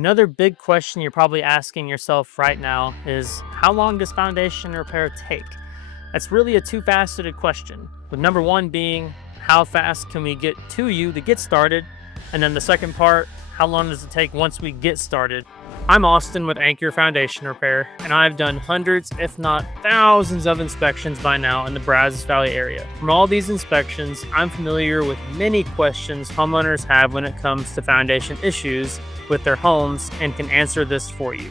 Another big question you're probably asking yourself right now is how long does foundation repair take? That's really a two-faceted question, with number one being how fast can we get to you to get started? And then the second part, how long does it take once we get started? I'm Austin with Anchor Foundation Repair, and I've done hundreds, if not thousands, of inspections by now in the Brazos Valley area. From all these inspections, I'm familiar with many questions homeowners have when it comes to foundation issues with their homes and can answer this for you.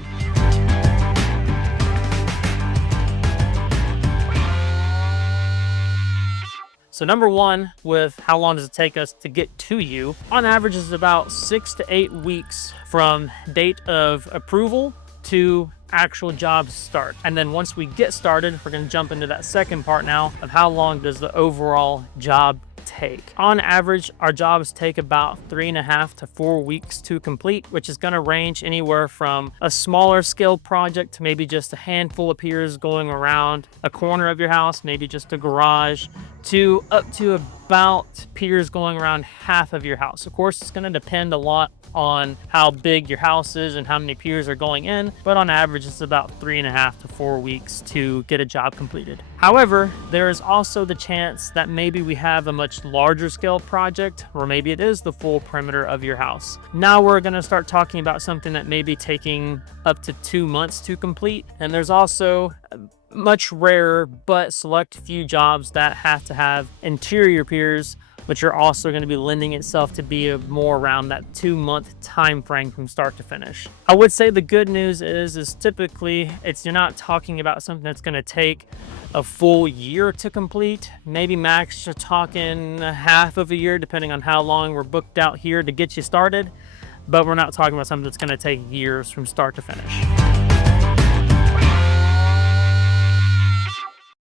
So number one, with how long does it take us to get to you, on average is about 6 to 8 weeks from date of approval to actual job start. And then once we get started, we're going to jump into that second part now of how long does the overall job take. On average, our jobs take about 3.5 to 4 weeks to complete, which is going to range anywhere from a smaller scale project to maybe just a handful of piers going around a corner of your house, maybe just a garage, to up to about piers going around half of your house. Of course, it's going to depend a lot on how big your house is and how many piers are going in, but on average it's about 3.5 to 4 weeks to get a job completed. However, there is also the chance that maybe we have a much larger scale project, or maybe it is the full perimeter of your house. Now we're going to start talking about something that may be taking up to 2 months to complete, and there's also much rarer but select few jobs that have to have interior piers, which are also going to be lending itself to be more around that 2-month time frame from start to finish. I would say the good news is typically you're not talking about something that's going to take a full year to complete. Maybe max you're talking half of a year, depending on how long we're booked out here to get you started. But we're not talking about something that's going to take years from start to finish.